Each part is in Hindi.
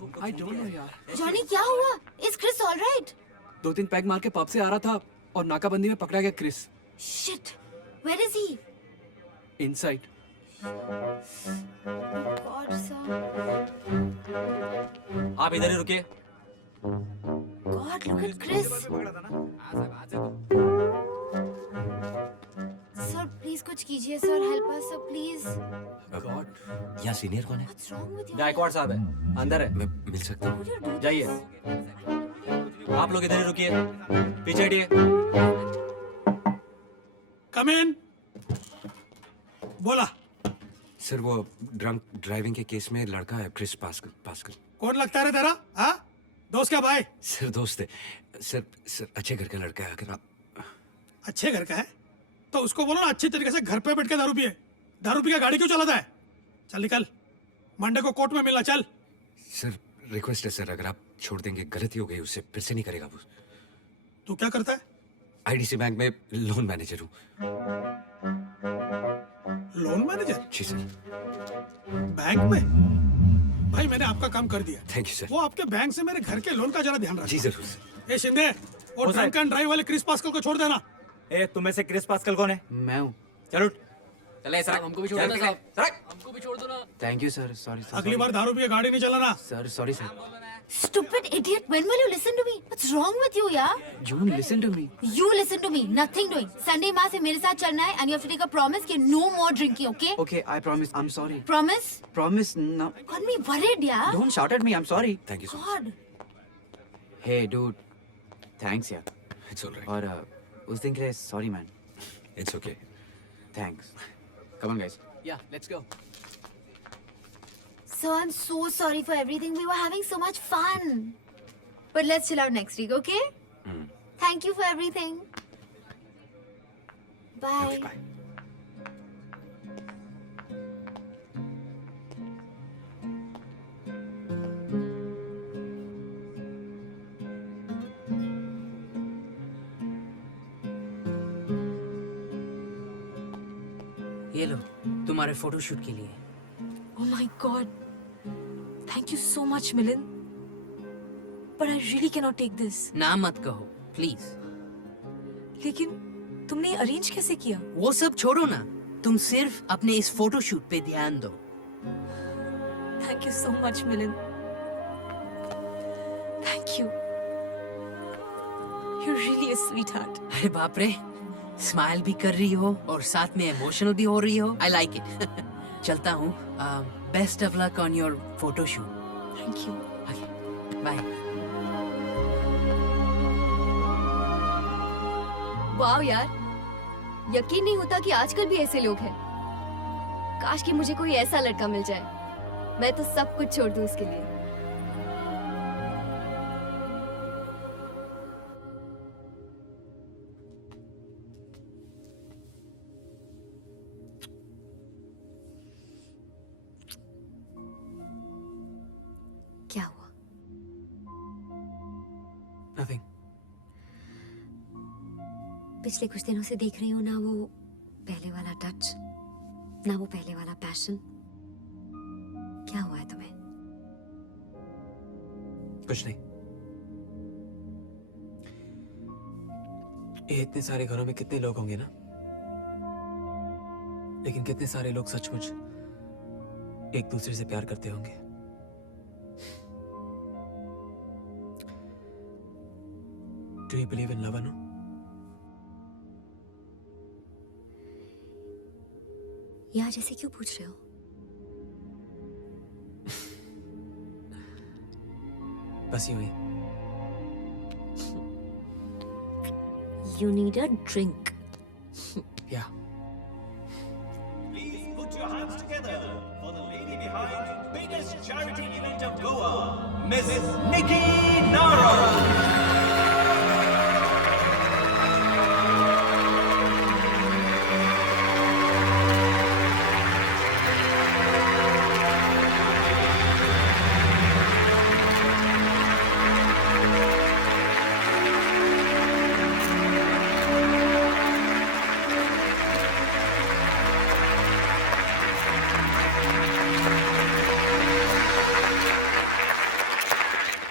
I don't know यार। जॉनी क्या हुआ? Is Chris all right? 2-3 peg मार के पब से आ रहा था और नाकाबंदी में पकड़ा गया Chris. Shit. Where is he? Inside. God, sir. आप इधर ही रुकिए। God, look at Chris. Sir, please कुछ कीजिए sir, help us sir, please. God. यहाँ सीनियर कौन है? What's wrong with you? Gaekwad साहब है, अंदर है। मैं मिल सकता हूँ? Would you do this? जाइए। आप लोग इधर ही रुकिए, पीछे हटिए। कम इन। बोला। सर वो ड्रंक ड्राइविंग के केस में लड़का है क्रिस पास्कल। कौन लगता है तेरा? हाँ? दोस्त क्या भाई? सर दोस्त है। सर अच्छे घर का लड़का है। अगर आप अच्छे घर का है तो उसको बोलो ना अच्छे तरीके से घर पे बैठ के दारू पिए। दारू पी के गाड़ी क्यों चलाता है? चल निकल, मंडे को कोर्ट में मिलना। चल। सर रिक्वेस्ट है सर, अगर आप छोड़ देंगे, गलती हो गई, उससे फिर से नहीं करेगा वो। तू क्या करता है? आईडीसी बैंक में लोन मैनेजर हूँ। Loan manager? जी सर। बैंक में? भाई मैंने आपका काम कर दिया। Thank you sir. वो आपके बैंक से मेरे घर के लोन का जरा ध्यान रखना। जी जरूर सर। ए शिंदे, वो ड्रंक एंड ड्राइव वाले क्रिस पास्कल को छोड़ देना। ए, तुम में से क्रिस पास्कल कौन है? मैं हूँ। चलो चले सर, हमको भी छोड़ दो साहब। सर हमको भी छोड़ दो ना। Thank you sir. Sorry sir. अगली बार दारू पी के गाड़ी नहीं चलाना। Sir, sorry sir. Stupid idiot, when will you listen to me? What's wrong with you, yeah? June, listen to me. You listen to me, nothing doing. Sunday माँ से मेरे साथ चलना है and you have to take a promise कि no more drinking, okay? Okay, I promise. I'm sorry. Promise? Promise. No. Got me worried, yeah? Don't shout at me. I'm sorry. Thank you sir. God. Hey, dude. Thanks यार। It's alright. और उस दिन के लिए sorry man. It's okay. Thanks. Come on guys. Yeah, let's go. So I'm so sorry for everything. We were having so much fun. But let's chill out next week, okay? Thank you for everything. Bye. Okay bye. ये लो तुम्हारे फोटोशूट के लिए। Oh my God. Thank you so much, Milind. But I really cannot take this. ना मत कहो प्लीज। लेकिन तुमने अरेंज कैसे किया? वो सब छोड़ो ना, तुम सिर्फ अपने इस फोटोशूट पे ध्यान दो। Thank you so much, Milind. Thank you. You're really a sweetheart. अरे बाप रे, स्माइल भी कर रही हो और साथ में इमोशनल भी हो रही हो। I like it. चलता हूँ। Best of luck on your photoshoot. Thank you. Bye. वाह यार, यकीन नहीं होता कि आजकल भी ऐसे लोग हैं। काश कि मुझे कोई ऐसा लड़का मिल जाए। मैं तो सब कुछ छोड़ दूं उसके लिए। क्या हुआ? Nothing. पिछले कुछ दिनों से देख रही हूँ ना वो पहले वाला टच, ना वो पहले वाला पैशन। क्या हुआ है तुम्हें? कुछ नहीं। ये इतने सारे घरों में कितने लोग होंगे ना, लेकिन कितने सारे लोग सचमुच एक दूसरे से प्यार करते होंगे। Do you believe in love, Anu? यहाँ जैसे क्यों पूछ रहे हो? बस यूं ही। You need a drink. Yeah. Please put your hands together for the lady behind biggest charity event of Goa, Miss Nikki Nara.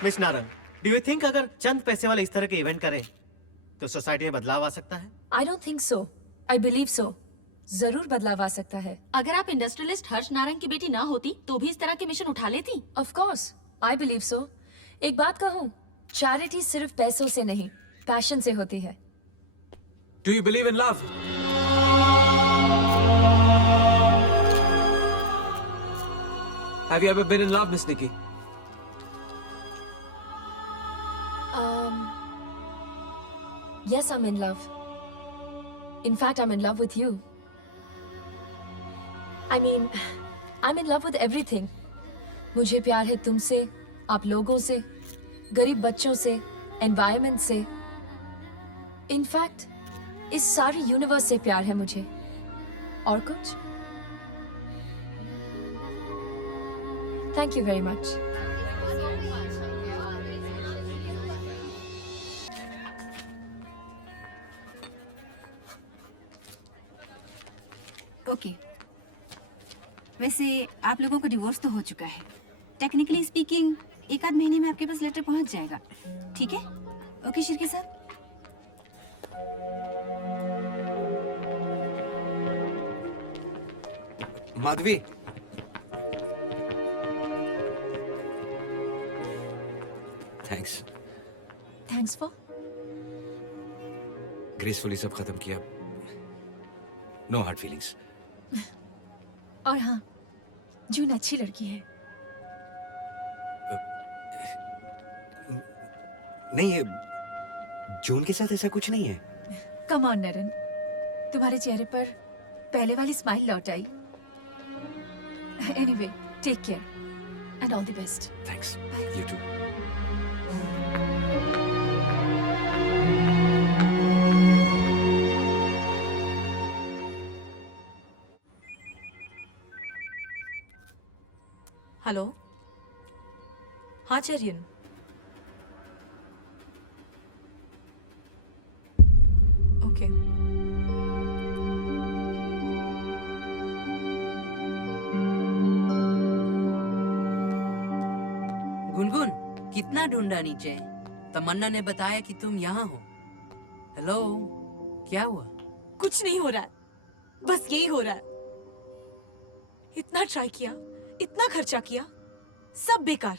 Miss Narang, do you think अगर चंद पैसे वाले इस तरह के इवेंट करें तो सोसाइटी में बदलाव आ सकता है? I don't think so. I believe so. जरूर बदलाव आ सकता है. अगर आप इंडस्ट्रियलिस्ट हर्ष नारंग की बेटी ना होती तो भी इस तरह के मिशन उठा लेती. Of course. I believe so. एक बात कहूँ, चैरिटी सिर्फ पैसों से नहीं, पैशन से होती है. Do you believe in love? Have you ever been in love, Miss Nikki? Yes, I'm in love. In fact, I'm in love with you. I mean, I'm in love with everything. मुझे प्यार है तुमसे, आप लोगों से, गरीब बच्चों से, environment से. In fact, इस सारे यूनिवर्स से प्यार है मुझे. और कुछ? Thank you very much. Okay वैसे आप लोगों का डिवोर्स तो हो चुका है. टेक्निकली स्पीकिंग एक आध महीने में आपके पास लेटर पहुंच जाएगा. ठीक है? ओके शिर्के साहब. Madhavi, thanks. Thanks for? Gracefully सब खत्म किया. No hard feelings. और हाँ, जून अच्छी लड़की है. नहीं, ये जून के साथ ऐसा कुछ नहीं है. कम ऑन नरन, तुम्हारे चेहरे पर पहले वाली स्माइल लौट आई. Anyway, take care and all the best. Thanks. You too. Hello. हाँ चरियन. ओके. गुनगुन, कितना ढूंढा नीचे. तमन्ना ने बताया कि तुम यहाँ हो. हेलो, क्या हुआ? कुछ नहीं हो रहा है, बस यही हो रहा है. इतना ट्राई किया, इतना खर्चा किया, सब बेकार.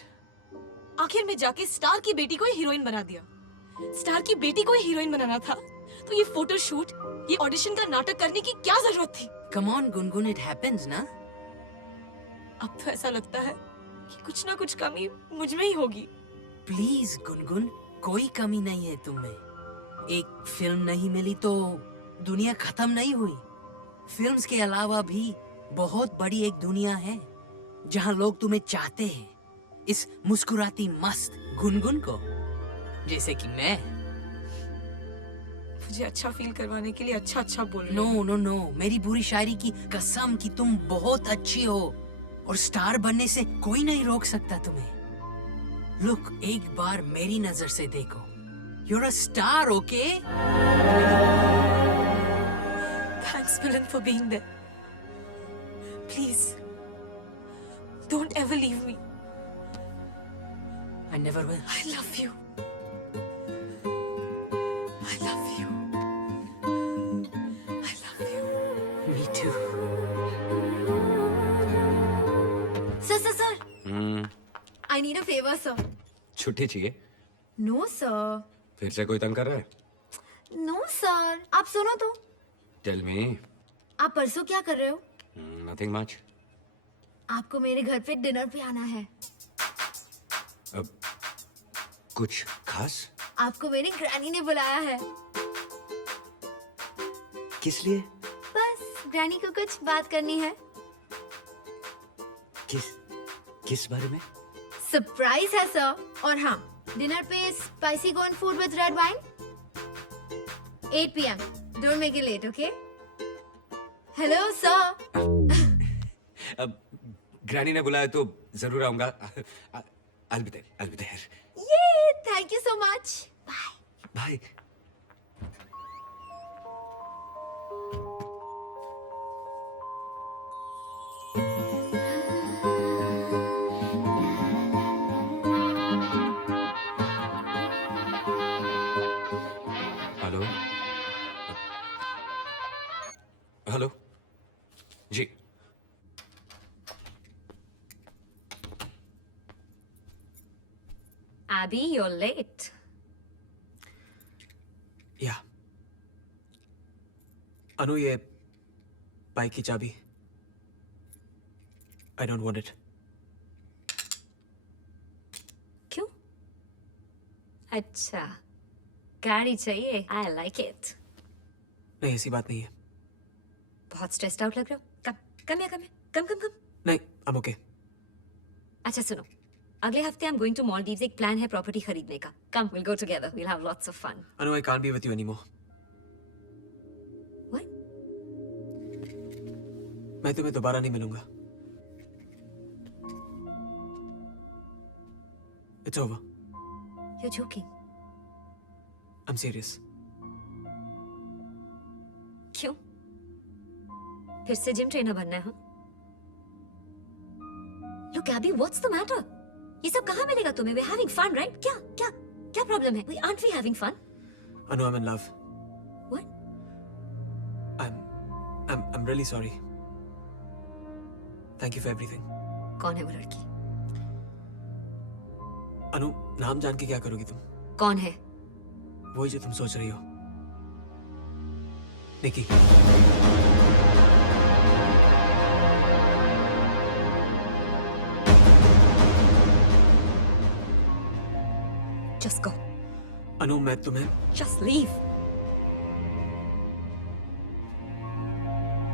आखिर में जाके स्टार की बेटी को ही हीरोइन बना दिया. स्टार की बेटी को ही हीरोइन बनाना था तो ये फोटो शूट, ये ऑडिशन का नाटक करने की क्या जरूरत थी? Come on Gungun, it happens ना. अब तो ऐसा लगता है कि कुछ ना कुछ कमी मुझ में ही होगी. प्लीज गुनगुन, कोई कमी नहीं है तुम में. एक फिल्म नहीं मिली तो दुनिया खत्म नहीं हुई. फिल्म्स के अलावा भी बहुत बड़ी एक दुनिया है जहाँ लोग तुम्हें चाहते हैं. इस मुस्कुराती मस्त गुनगुन को, जैसे कि मैं. मुझे अच्छा फील करवाने के लिए अच्छा अच्छा बोल रहे नो हो. नो नो, मेरी बुरी शायरी की कसम कि तुम बहुत अच्छी हो और स्टार बनने से कोई नहीं रोक सकता तुम्हें. लुक, एक बार मेरी नजर से देखो. You're a star, okay? Thanks, Milan, for being there. Please, don't ever leave me. I never will. I love you. I love you. I love you. Me too. Sir. I need a favor, sir. छुट्टी चाहिए? No, sir. फिर से कोई तंग कर रहा है? No, sir. आप सुनो तो. Tell me. आप परसों क्या कर रहे हो? Nothing much. आपको मेरे घर पे डिनर पे आना है. अब कुछ खास? आपको मेरी ग्रैनी ने बुलाया है. किस लिए? बस ग्रैनी को कुछ बात करनी है. किस बारे में? सरप्राइज है सर. और हाँ, डिनर पे spicy corn food with red wine. 8 PM. Don't make it late, okay? Hello, sir. अब ग्रैनी ने बुलाया तो जरूर आऊंगा. I'll be there. Yay! Thank you so much. Bye. Bye. Ji Abby, you're late. या अनु, ये बाइक की चाबी। I don't want it. क्यों? अच्छा, गाड़ी चाहिए। I like it. नहीं, ऐसी बात नहीं है। बहुत स्ट्रेस्ड आउट लग रहे हो। कम कम। नहीं, I'm okay। अच्छा सुनो, अगले हफ्ते I'm going to Maldives। एक प्लान है प्रॉपर्टी खरीदने का। Come, we'll go together. We'll have lots of fun. Anu, I can't be with you anymore। What? मैं तुम्हें दोबारा नहीं मिलूंगा। It's over। You're joking. I'm serious। क्यों? फिर से जिम ट्रेनर बनना है? हाँ? Look, Abby, what's the matter? ये सब कहाँ मिलेगा तुम्हें? We're having fun, right? क्या प्रॉब्लम है? Aren't we having fun? Anu, I'm in love। What? I'm really sorry। Thank you for everything। कौन है वो लड़की? अनु, नाम जान के क्या करोगी तुम? कौन है? वही जो तुम सोच रही हो, निकी। Just go. अनु, मैं तुम्हें Just leave.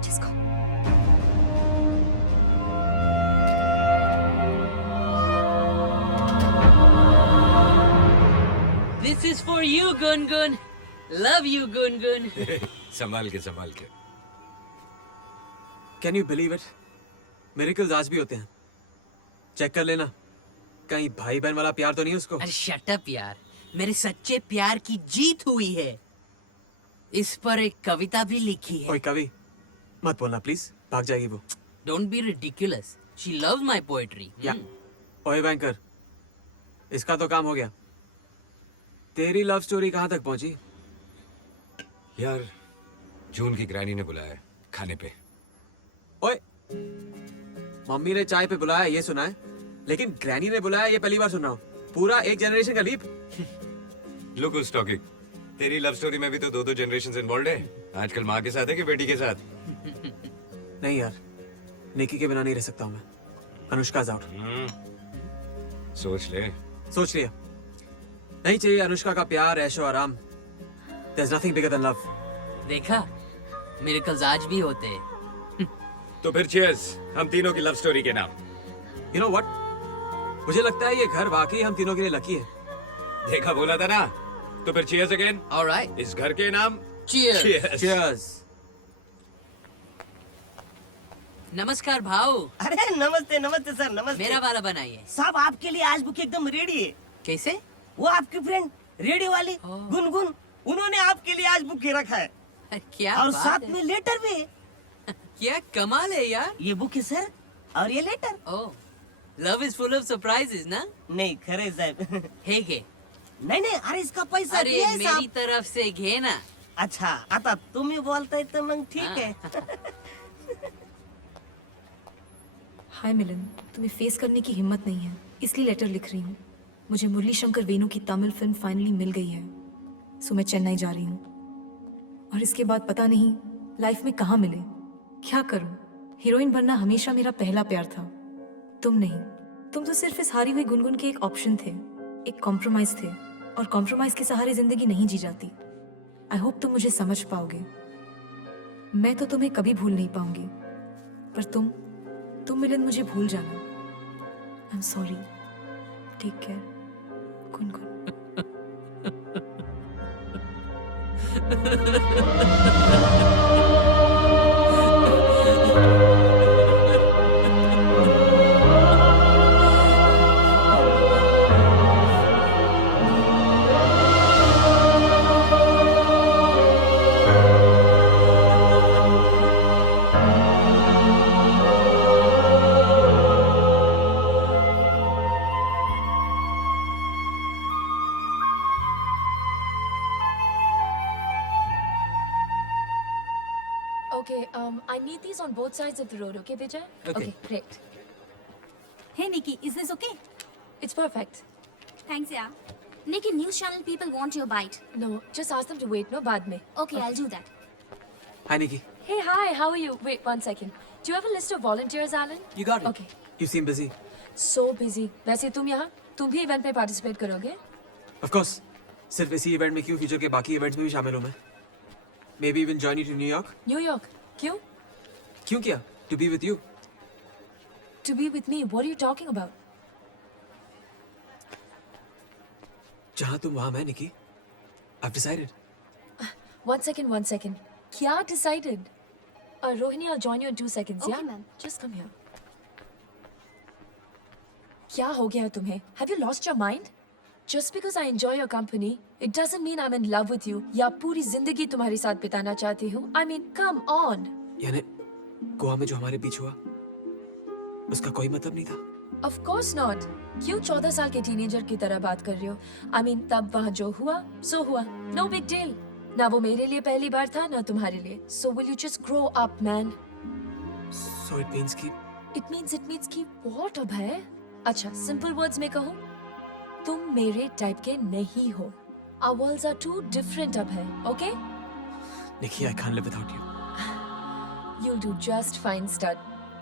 Just go. This is for you, Gungun. Love you, Gungun. संभाल के can you believe it? Miracles आज भी होते हैं। चेक कर लेना, कहीं भाई बहन वाला प्यार तो नहीं उसको। अरे शट अप यार, मेरे सच्चे प्यार की जीत हुई है। इस पर एक कविता भी लिखी है। ओए कवि, मत बोलना प्लीज, भाग जाएगी वो। Don't be ridiculous, she loves my poetry. या ओए बैंकर, इसका तो काम हो गया। तेरी लव स्टोरी कहाँ तक पहुंची? यार, जून की ग्रैनी ने बुलाया है खाने पे। ओए, मम्मी ने चाय पे बुलाया ये सुना है, लेकिन ग्रैनी ने बुलाया ये पहली बार सुन रहा हूँ। पूरा एक जनरेशन का लीप। Look who's talking. तेरी लव स्टोरी में भी तो दो जनरेशन इन्वॉल्व है। आजकल माँ के साथ है कि बेटी के साथ? नहीं यार, निकी के बिना नहीं रह सकता हूँ मैं। अनुष्का आउट। सोच ले। सोच लिया, नहीं चाहिए अनुष्का का प्यार, ऐशो आराम। There's nothing bigger than love। देखा, मिरेकल्स आज भी होते हैं। तो फिर cheers, हम तीनों की लव स्टोरी के नाम। You know what? मुझे लगता है ये घर वाकई हम तीनों के लिए लकी है। देखा, बोला था ना। तो फिर cheers again। Alright, इस घर के नाम cheers। Cheers। नमस्कार भाऊ। अरे नमस्ते नमस्ते सर, नमस्ते। मेरा वाला बनाइए। साहब, आपके लिए आज बुक एकदम रेडी है। कैसे? वो आपकी फ्रेंड रेडियो वाली गुनगुन, उन्होंने आपके लिए आज बुक के रखा है। क्या और बात साथ है। में लेटर भी है। क्या कमाल है यार। ये बुक है सर, और ये letter. Oh, love is full of surprises ना? नहीं खरे साहब। है के? नहीं नहीं, अरे इसका पैसा अरे दिया है मेरी साहब। तरफ से घे ना। अच्छा, आता तुम्ही बोलताय तर मग ठीक है। हाय मिलन, तुम्हें फेस करने की हिम्मत नहीं है, इसलिए लेटर लिख रही हूँ। मुझे मुरली शंकर वेणु की तमिल फिल्म फाइनली मिल गई है, सो मैं चेन्नई जा रही हूँ। और इसके बाद पता नहीं लाइफ में कहाँ मिले, क्या करूँ। हीरोइन बनना हमेशा मेरा पहला प्यार था, तुम नहीं। तुम तो सिर्फ इस हारी हुई गुनगुन के एक ऑप्शन थे, एक कॉम्प्रोमाइज थे, और कॉम्प्रोमाइज के सहारे जिंदगी नहीं जी जाती। आई होप तुम मुझे समझ पाओगे। मैं तो तुम्हें कभी भूल नहीं पाऊंगी, पर तुम मिलन मुझे भूल जाना। I am sorry. Take care Gungun. Okay, I need these on both sides of the road, okay, Vijay? Okay. Great. Hey Nikki, is this okay? It's perfect. Thanks, yeah. Nikki, news channel people want your bite. No, just ask them to wait, no, baad mein. Okay, I'll do that. Hi, Nikki. Hey, hi, how are you? Wait, 1 second. Do you have a list of volunteers, Alan? You got it. Okay. You seem busy. So busy. वैसे तुम यहाँ तुम भी इवेंट में पार्टिसिपेट करोगे? Of course. सिर्फ इसी इवेंट में क्यों, फ्यूचर के बाकी इवेंट्स में भी शामिल हूँ मैं. Maybe even join you to New York. New York क्यों? क्यों किया? To be with you. To be with me? What are you talking about? जहाँ तुम वहाँ मैं, निकी. I've decided. 1 second, 1 second. क्या decided? Rohini, I'll join you in 2 seconds. Okay, yeah? ma'am. Just come here. क्या हो गया तुम्हें? Have you lost your mind? Just because I enjoy your company, it doesn't mean I'm in love with you. या पूरी जिंदगी तुम्हारे साथ बिताना चाहती हूँ. I mean, come on. यानी गोवा में जो हमारे बीच हुआ, उसका कोई मतलब नहीं था. Of course not. क्यों 14 साल के टीनेजर की तरह बात कर रहे हो? I mean, तब वहाँ जो हुआ, सो हुआ. No big deal. ना वो मेरे लिए पहली बार था, ना तुम्हारे लिए. So will you just grow up, man? So it means कि It means कि what अब है? अच्छा, simple words में कहूँ, तुम मेरे टाइप के नहीं हो. Our worlds are too different अब है, okay? Nikki, I can't live without you. You'll do just fine, stud.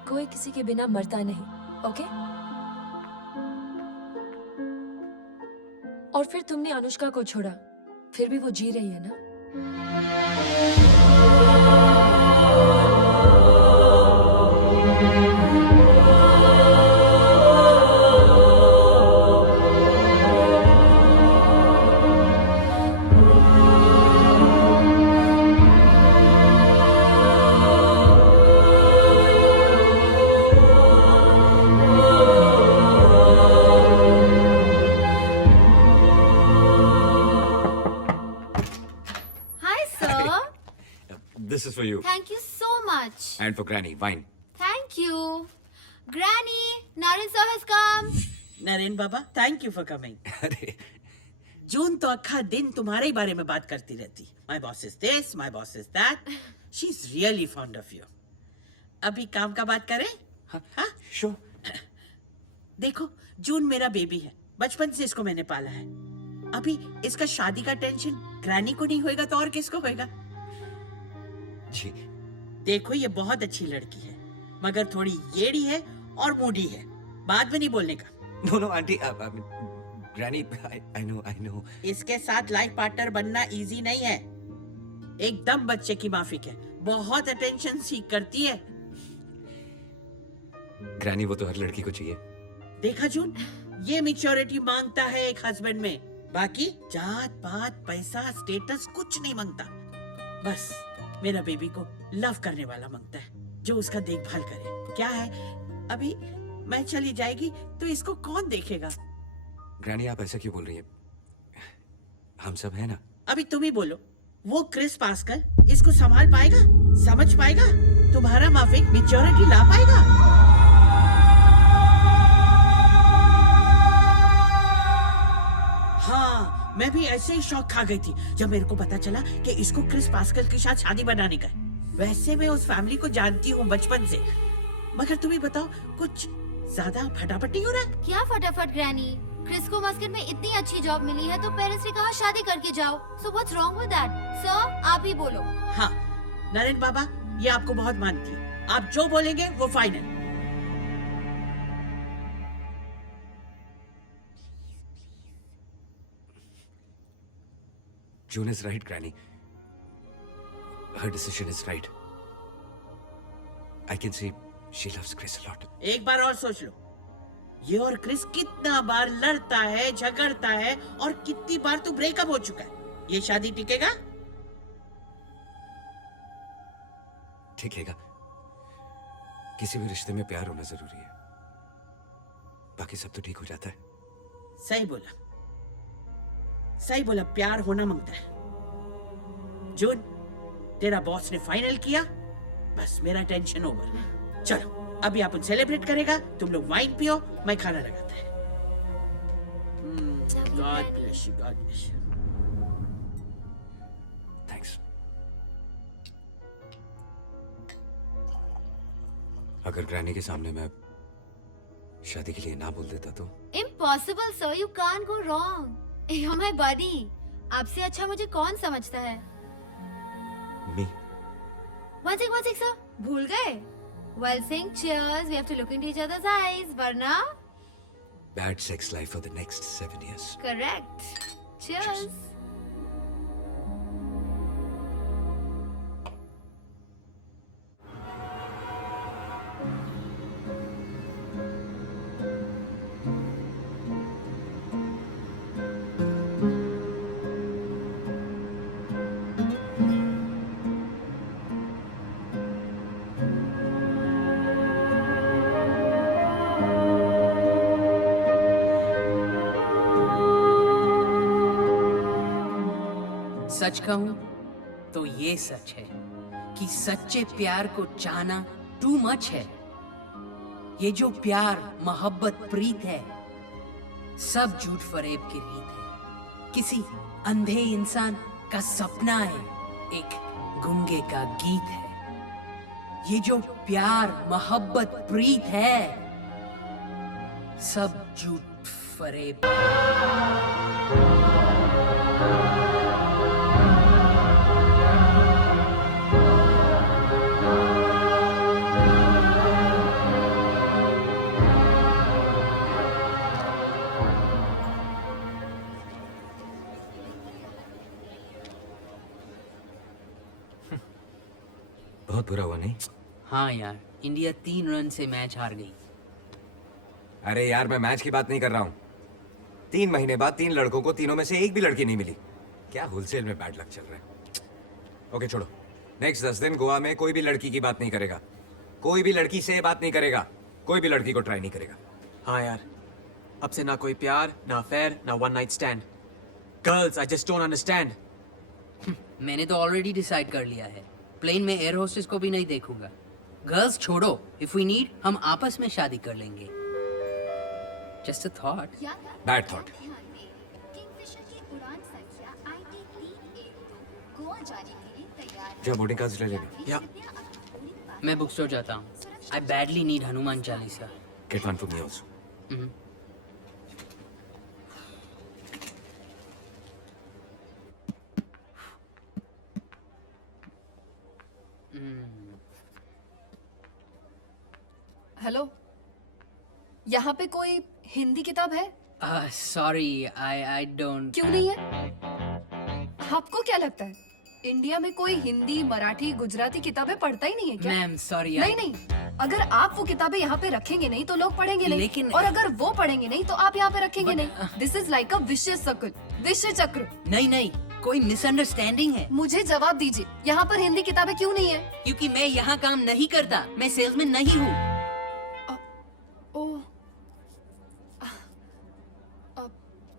कोई किसी के बिना मरता नहीं, okay? और फिर तुमने अनुष्का को छोड़ा, फिर भी वो जी रही है ना? Hi, sir. This is for you. Thank you so much. And for Granny, wine. Thank you. Granny, Naren sir has come. Naren बाबा, थैंक यू फॉर कमिंग. अरे जून तो अक्खा दिन तुम्हारे ही बारे में बात करती रहती. My boss is this, my boss is that. She is really fond of you. अभी काम का बात करें? हाँ? sure. देखो, जून मेरा बेबी है. बचपन से इसको मैंने पाला है. अभी इसका शादी का टेंशन ग्रैनी को नहीं होएगा तो और किसको होएगा? जी. देखो, ये बहुत अच्छी लड़की है, मगर थोड़ी येड़ी है और मूडी है. बाद में नहीं बोलने का. No, auntie. Granny, I know. इसके साथ लाइफ पार्टनर बनना इजी नहीं है. एकदम बच्चे की माफिक है. बहुत अटेंशन सीख करती है. Granny, वो तो हर लड़की को चाहिए. देखा जून, ये मैच्योरिटी मांगता है एक हस्बैंड में. बाकी जात पात पैसा स्टेटस कुछ नहीं मांगता. बस मेरा बेबी को लव करने वाला मांगता है, जो उसका देखभाल करे. क्या है, अभी मैं चली जाएगी तो इसको कौन देखेगा? Granny, आप ऐसा क्यों बोल रही हैं? हम सब हैं ना. अभी तुम ही बोलो, वो क्रिस पास्कल इसको संभाल पाएगा? समझ पाएगा? तुम्हारा माफिक मैच्योरिटी ला पाएगा? हाँ, मैं भी ऐसे ही शौक खा गई थी जब मेरे को पता चला कि इसको क्रिस पास्कल के साथ शादी बनाने का है. वैसे मैं उस फैमिली को जानती हूँ बचपन से, मगर तुम्हें बताओ, कुछ ज्यादा फटाफट नहीं हो रहा है? क्या फटाफट ग्रैनी? क्रिस को मस्कट में इतनी अच्छी जॉब मिली है तो पेरेंट्स ने कहा शादी करके जाओ. So what's wrong with that? Sir, आप ही बोलो. हाँ, नरेन बाबा, ये आपको बहुत मानती है. आप जो बोलेंगे वो final. June is right, Granny. Her decision is right. I can see she loves Chris a lot. एक बार और सोच लो, ये और क्रिस कितना बार लड़ता है, झगड़ता है, और कितनी बार तो ब्रेकअप हो चुका है. ये शादी टिकेगा? टिकेगा. किसी भी रिश्ते में प्यार होना जरूरी है. बाकी सब तो ठीक हो जाता है. सही बोला, सही बोला. प्यार होना मांगता है. जून, तेरा बॉस ने फाइनल किया, बस मेरा टेंशन ओवर. चलो, अभी अपन सेलिब्रेट करेगा. तुम लोग वाइन पियो, मैं खाना लगाता है. God bless you, God bless you. Thanks. अगर ग्रैनी के सामने मैं शादी के लिए ना बोल देता तो? Impossible, sir. You can't go wrong. You're my buddy. आपसे अच्छा मुझे कौन समझता है? Me? One sec, sir. भूल गए? While saying cheers, we have to look into each other's eyes. वरना? Bad sex life for the next 7 years. Correct. Cheers. सच कहूं तो ये सच है कि सच्चे प्यार को चाहना टू मच है। ये जो प्यार मोहब्बत प्रीत है सब झूठ फरेब की रीत है। किसी अंधे इंसान का सपना है, एक गूंगे का गीत है। ये जो प्यार मोहब्बत प्रीत है सब झूठ फरेब। बहुत बुरा हुआ नहीं? हाँ यार, इंडिया 3 रन से मैच हार गई। अरे यार, मैं मैच की बात नहीं कर रहा हूँ। 3 महीने बाद 3 लड़कों को तीनों में से एक भी लड़की नहीं मिली। क्या होलसेल में बैड लक चल रहा है। ओके छोड़ो, नेक्स्ट 10 दिन गोवा में कोई भी लड़की की बात नहीं करेगा, कोई भी लड़की से बात नहीं करेगा, कोई भी लड़की को ट्राई नहीं करेगा। हाँ यार, अब से ना कोई प्यार, ना अफेयर, ना one night stand. Girls, I just don't understand. मैंने तो ऑलरेडी डिसाइड कर लिया है, प्लेन में एयर होस्टेस को भी नहीं देखूंगा। गर्ल्स छोड़ो, इफ वी नीड हम आपस में शादी कर लेंगे। Just a thought. Bad thought. जा बोर्डिंग कार्ड्स ले लेना। या मैं बुक स्टोर जाता हूँ। आई badly need Hanuman Chalisa. Get one for me also. Hello, यहाँ पे कोई हिंदी किताब है? Sorry, I don't. क्यों नहीं है? आपको क्या लगता है इंडिया में कोई हिंदी, मराठी, गुजराती किताबें पढ़ता ही नहीं है क्या? Ma'am sorry. नहीं, अगर आप वो किताबें यहाँ पे रखेंगे नहीं तो लोग पढ़ेंगे नहीं, लेकिन- और अगर वो पढ़ेंगे नहीं तो आप यहाँ पे रखेंगे नहीं। दिस इज लाइक अ विशेष सर्कल, विश्व चक्र। नहीं, कोई मिसअंडरस्टैंडिंग है। मुझे जवाब दीजिए, यहाँ पर हिंदी किताबें क्यों नहीं है? क्योंकि मैं यहाँ काम नहीं करता, मैं सेल्समैन नहीं हूँ। Oh,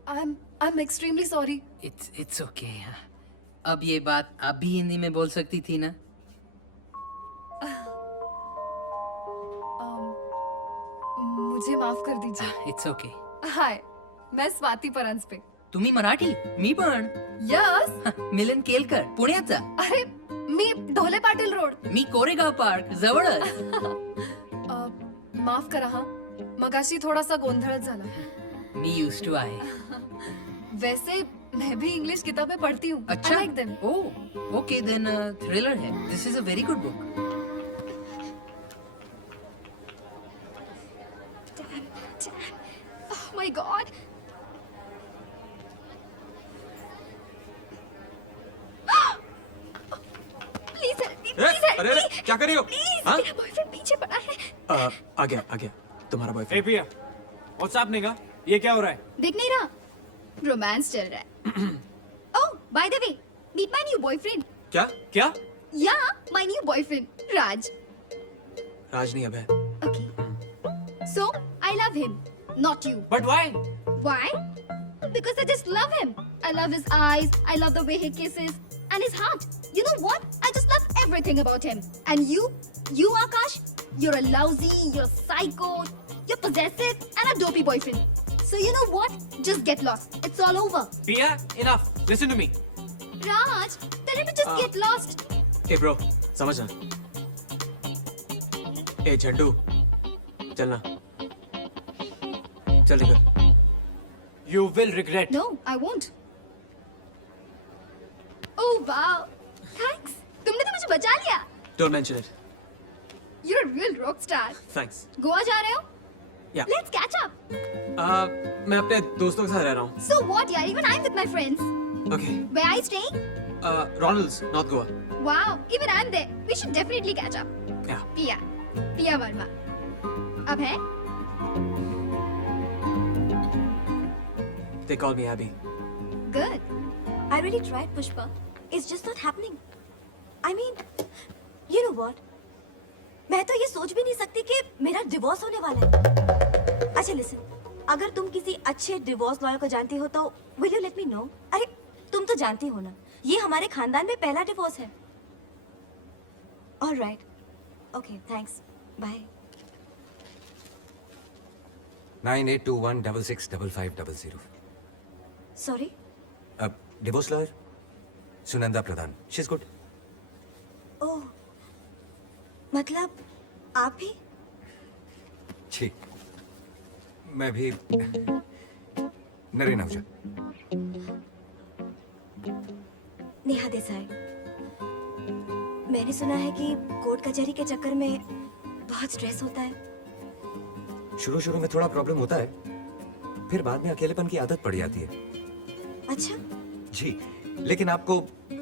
I am extremely sorry. It's okay. अब ये बात आप भी हिंदी में बोल सकती थी ना? मुझे माफ कर दीजिए। It's okay. हाय, मैं स्वाती परांजपे। तुम्ही मराठी, मी पण। यस। मिलन केलकर, पुण्याचा। अरे, मी ढोले पाटील रोड। मी कोरेगाव पार्क जवळच। माफ करा हा, मगाशी थोडासा गोंधळच झाला। मी यूज्ड टू आहे। वैसे मैं भी इंग्लिश किताबें पढ़ती हूँ। अच्छा। I like them. Oh, okay then thriller है। This is a very good book. Oh my God. Please help me, please help अरे, me. क्या कर रही हो? Please, हाँ? मेरा बॉयफ्रेंड पीछे पड़ा है। आ गया तुम्हारा ए बॉयफ्रेंड। पिया, व्हाट्सएप निका, ये क्या हो रहा है? देख नहीं रहा, रोमांस चल रहा है। Oh, by the way, meet my new boyfriend. क्या? Yeah, my new boyfriend, Raj. राज नहीं अब है। Okay. So, I love him, not you. But why? Why? Because I just love him. I love his eyes, I love the way he kisses, and his heart. You know what? I just love everything about him. And you Akash, you're a lousy, you're psycho, you're possessive, and a dopey boyfriend. So you know what? Just get lost. It's all over. Pia, enough. Listen to me. Raj, tell him to just get lost. A bro, समझ ना। ए झंडू चलना चल निकल You will regret. No, I won't. Oh wow, thanks. तुमने तो मुझे बचा लिया. Don't mention it You're a real rock star. Thanks Goa जा रहे हो? Yeah. Let's catch up. मैं अपने दोस्तों के साथ रह रहा हूँ So what, yaar? Even I'm with my friends. Okay Where are you staying? Ronald's north Goa Wow, even I'm there. We should definitely catch up. या Pia Verma. अब है? They call me AB Good. I really tried, Pushpa. It's just not happening. I mean, you know what? मैं तो ये सोच भी नहीं सकती कि मेरा डिवोर्स होने वाला है. अच्छा लिसन, अगर तुम किसी अच्छे डिवोर्स लॉयर को जानती हो तो will you let me know? अरे तुम तो जानती हो ना, ये हमारे खानदान में पहला डिवोर्स है. Alright. Okay, thanks. Bye. 9821665500. Sorry. Divorce lawyer Sunanda Pradhan. She is good. Oh, मतलब आप भी? जी मैं भी. नरेन आहूजा. नेहा देसाई. मैंने सुना है कि कोर्ट कचहरी के चक्कर में बहुत स्ट्रेस होता है. शुरू में थोड़ा प्रॉब्लम होता है, फिर बाद में अकेलेपन की आदत पड़ जाती है. अच्छा. जी लेकिन आपको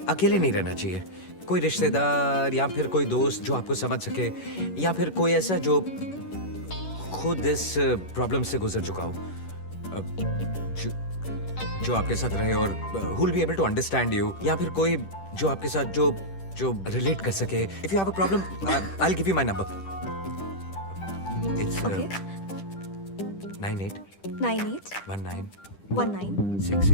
अकेले नहीं रहना चाहिए. कोई रिश्तेदार या फिर कोई दोस्त जो आपको समझ सके, या फिर कोई ऐसा जो खुद इस प्रॉब्लम से गुजर चुका हो, जो आपके साथ रहे और who will be able to understand you, या फिर कोई जो आपके साथ जो रिलेट कर सके. If you have a problem, I'll give you my number. It's Okay. 98 98 19 19 66